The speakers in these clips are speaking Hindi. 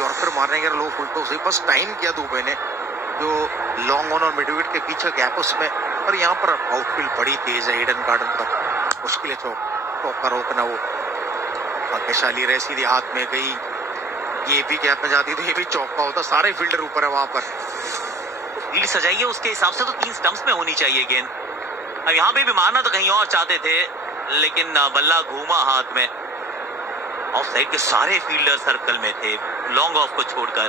यॉर्कर मारने के लोग उल्टो से बस टाइम किया दुबे ने, जो लॉन्ग ऑन और मिड विकेट के पीछे गैप उसमें, और यहाँ पर आउटफील्ड बड़ी तेज है ईडन गार्डन पर, मुश्किल है चौका रोकना। वो भाग्यशाली रहे, सीधी हाथ में गई, ये भी गैप में जाती तो ये भी चौका होता। सारे फील्डर ऊपर है वहां पर। फील्ड सजाइए उसके हिसाब से तो 3 स्टंप्स में होनी चाहिए गेंद। अब यहाँ पे भी मारना तो कहीं और चाहते थे, लेकिन बल्ला घूमा हाथ में। ऑफ साइड के सारे फील्डर सर्कल में थे, लॉन्ग ऑफ को छोड़कर।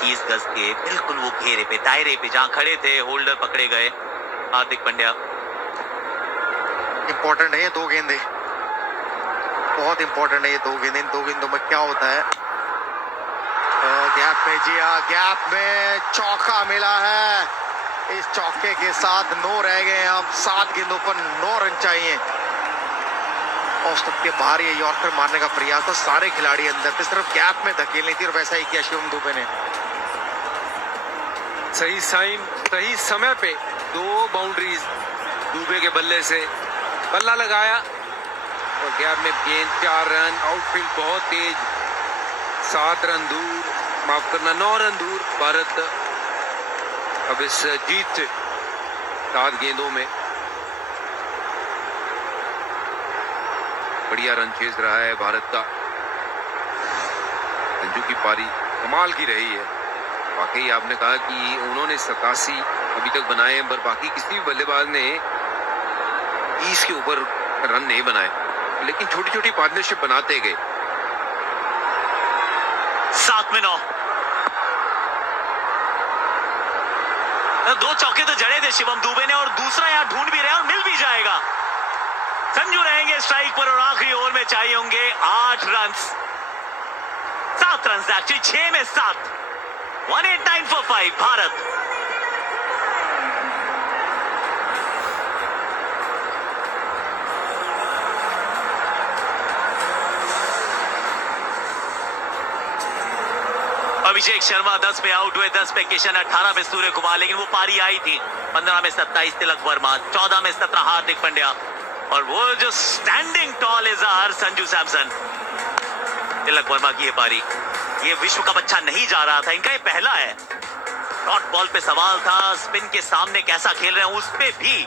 30 गज के बिल्कुल वो घेरे पे, दायरे पे जहां खड़े थे, होल्डर पकड़े गए। हार्दिक पांड्या, इंपॉर्टेंट है ये 2 गेंदे, बहुत इंपॉर्टेंट है ये 2 गेंदे। इन 2 गेंदों में क्या होता है? गैप में, जी हाँ, गैप में चौका मिला है। इस चौके के साथ 9 रह गए। अब 7 गेंदों पर 9 रन चाहिए। औसत के बाहर ये यॉर्कर मारने का प्रयास था, सारे खिलाड़ी अंदर थे, सिर्फ गैप में धकेलनी थी, और वैसा ही किया शिवम दुबे ने। सही साइन, सही समय पे 2 बाउंड्रीज दुबे के बल्ले से, बल्ला लगाया और गैप में गेंद 4 रन। आउटफील्ड बहुत तेज, 7 रन दूर, माफ करना 9 रन दूर भारत अब इस जीत से 7 गेंदों में। बढ़िया रन चेज रहा है भारत का। संजू की पारी कमाल की रही है। वाकई आपने कहा कि उन्होंने 87 अभी तक बनाए हैं, पर बाकी किसी भी बल्लेबाज ने 30 के ऊपर रन नहीं बनाए, लेकिन छोटी छोटी पार्टनरशिप बनाते गए। 7 में 9, 2 चौके तो जड़े थे शिवम दुबे ने, और दूसरा यहाँ ढूंढ भी रहे और मिल भी जाएगा। संजू रहेंगे स्ट्राइक पर और आखिरी ओवर में चाहिए होंगे 8 रन। 7 रन एक्चुअली, 6 में 7। 189 for 5 भारत। अभिषेक शर्मा 10 पे आउट हुए, 10 पे किशन, 18 में सूर्य कुमार, लेकिन वो पारी आई थी। 15 में 27 तिलक वर्मा, 14 में 17 हार्दिक पांड्या, और वो जो स्टैंडिंग टॉल इज़हार संजू सैमसन। तिलक वर्मा की ये पारी, ये विश्व कप अच्छा नहीं जा रहा था, इनका ये पहला है। डॉट बॉल पे सवाल था, स्पिन के सामने कैसा खेल रहे हैं उस पे भी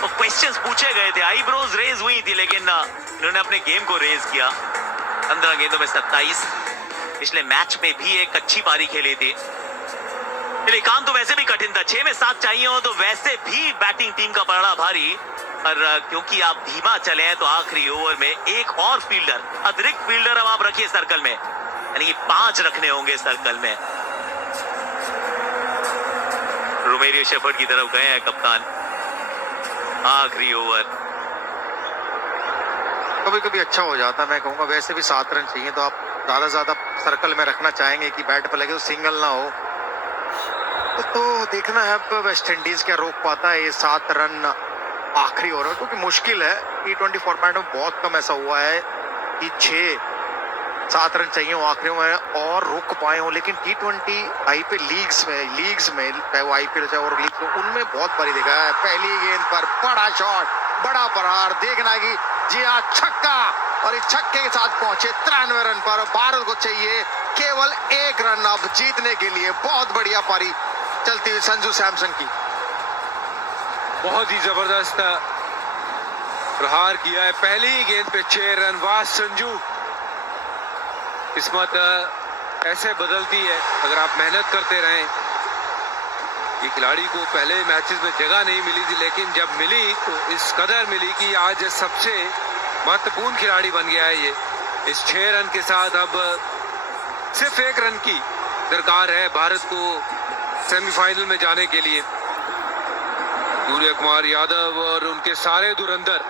वो क्वेश्चंस पूछे गए थे, आईब्रोज रेज हुई थी, लेकिन इन्होंने अपने गेम को रेज किया। 15 गेंदों में 27। पिछले मैच में भी एक अच्छी पारी खेली थी। चलिए, काम तो वैसे भी कठिन था, 6 में 7 चाहिए हो तो वैसे भी बैटिंग टीम का पड़ा भारी, पर क्योंकि आप धीमा चले हैं तो आखिरी ओवर में एक और फील्डर, अतिरिक्त फील्डर अब आप रखिए सर्कल में, यानी कि 5 रखने होंगे सर्कल में। रोमेरियो शेफर्ड की तरफ गए हैं कप्तान। आखिरी ओवर कभी कभी अच्छा हो जाता है, मैं कहूंगा। वैसे भी 7 रन चाहिए तो आप ज्यादा ज्यादा सर्कल में रखना चाहेंगे कि बैट पर लगे तो सिंगल ना हो। तो देखना है अब वेस्ट इंडीज क्या रोक पाता है ये 7 रन आखिरी ओवर, क्योंकि मुश्किल है। T20 फॉर्मेट में बहुत कम ऐसा हुआ है कि 6-7 रन चाहिए हो आखिरी में और रुक पाए हो, लेकिन T20 आईपीएल लीग्स में चाहे वो आईपीएल चाहे और लीग, उनमें बहुत बारी देखा है। पहली गेंद पर बड़ा शॉट, बड़ा प्रहार, देखना कि जी हाँ, छक्का, और इस छक्के के साथ पहुंचे 93 रन पर। भारत को चाहिए केवल 1 रन अब जीतने के लिए। बहुत बढ़िया पारी चलती हुई संजू सैमसन की। बहुत ही जबरदस्त प्रहार किया है, पहली ही गेंद पे 6 रन। वाह संजू, किस्मत ऐसे बदलती है अगर आप मेहनत करते रहें। ये खिलाड़ी को पहले मैचेस में जगह नहीं मिली थी, लेकिन जब मिली तो इस कदर मिली कि आज सबसे महत्वपूर्ण खिलाड़ी बन गया है ये। इस 6 रन के साथ अब सिर्फ 1 रन की दरकार है भारत को सेमीफाइनल में जाने के लिए। सूर्य कुमार यादव और उनके सारे धुरंधर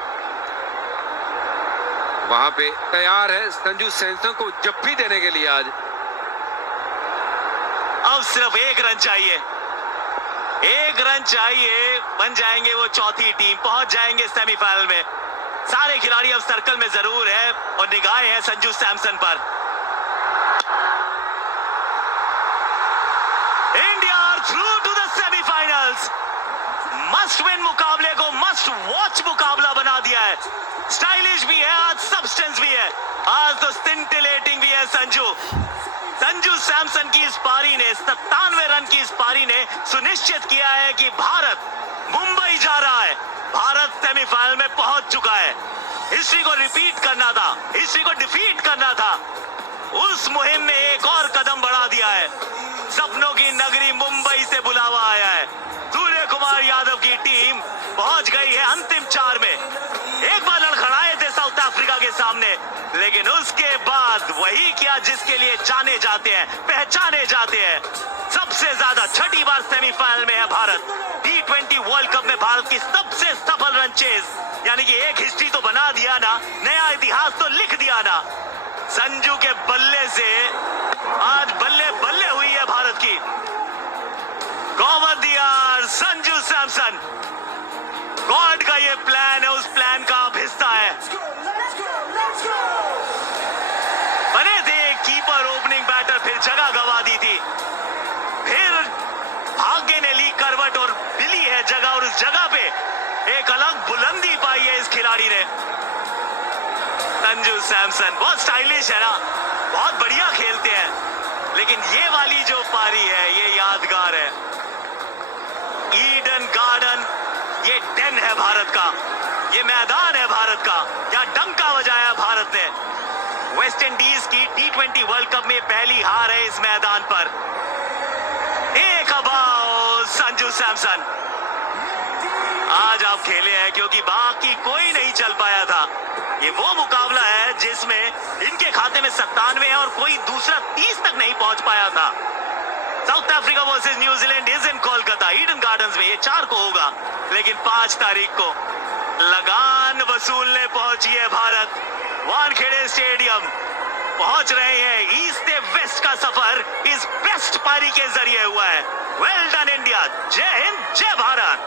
वहां पे तैयार है संजू सैमसन को जप्फी देने के लिए। आज अब सिर्फ 1 रन चाहिए, 1 रन चाहिए, बन जाएंगे वो चौथी टीम, पहुंच जाएंगे सेमीफाइनल में। सारे खिलाड़ी अब सर्कल में जरूर है और निगाहें हैं संजू सैमसन पर। India through to the semifinals. Must win मुकाबले को मस्ट वॉच मुकाबला बना दिया है। स्टाइलिश भी है आज, सब्सटेंस भी है। आज तो स्टिंटिलेटिंग भी है संजू सैमसन की इस पारी ने 97 रन की इस पारी ने सुनिश्चित किया है कि भारत मुंबई जा रहा है। भारत सेमीफाइनल में पहुंच चुका है। हिस्ट्री को रिपीट करना था, हिस्ट्री को डिफीट करना था। उस मुहिम में एक और कदम बढ़ा दिया है। सपनों की नगरी मुंबई से बुलावा आया है। सूर्य कुमार यादव की टीम पहुंच गई है अंतिम 4 में। एक बार लड़खड़ाए थे साउथ अफ्रीका के सामने, लेकिन उसके बाद वही किया जिसके लिए जाने जाते हैं, पहचाने जाते हैं। सबसे ज्यादा 6ठी बार सेमीफाइनल में है भारत। T20 वर्ल्ड कप में भारत की सबसे सफल रन चेज, यानी कि एक हिस्ट्री तो बना दिया ना, नया इतिहास तो लिख दिया ना। संजू के बल्ले से आज बल्ले बल्ले हुई है भारत की। गॉड दिया संजू सैमसन। गॉड का ये प्लान है, उस प्लान का आप हिस्सा है। बने थे कीपर, ओपनिंग बैटर, फिर जगह गवा दी थी, फिर भाग्य ने ली करवट और मिली है जगह, और उस जगह पे एक अलग बुलंदी पाई है इस खिलाड़ी ने। संजू सैमसन बहुत स्टाइलिश है ना, बहुत बढ़िया खेलते हैं, लेकिन ये वाली जो पारी है ये यादगार है। ईडन गार्डन ये den है भारत का, ये मैदान है भारत का, यहाँ डंका बजाया भारत ने। वेस्ट इंडीज की T20 वर्ल्ड कप में पहली हार है इस मैदान पर। एक अबाव संजू सैमसन। आज आप खेले हैं क्योंकि बाकी कोई नहीं चल पाया था। ये वो मुकाबला है जिसमें इनके खाते में 97 है और कोई दूसरा 30 तक नहीं पहुंच पाया था। South Africa versus New Zealand is in Kolkata Eden gardens में। ये 4 को होगा, लेकिन 5 तारीख को लगान वसूलने पहुंची है भारत। वानखेड़े स्टेडियम पहुंच रहे हैं। ईस्ट से वेस्ट का सफर इस बेस्ट पारी के जरिए हुआ है। Well done India. जय हिंद, जय भारत।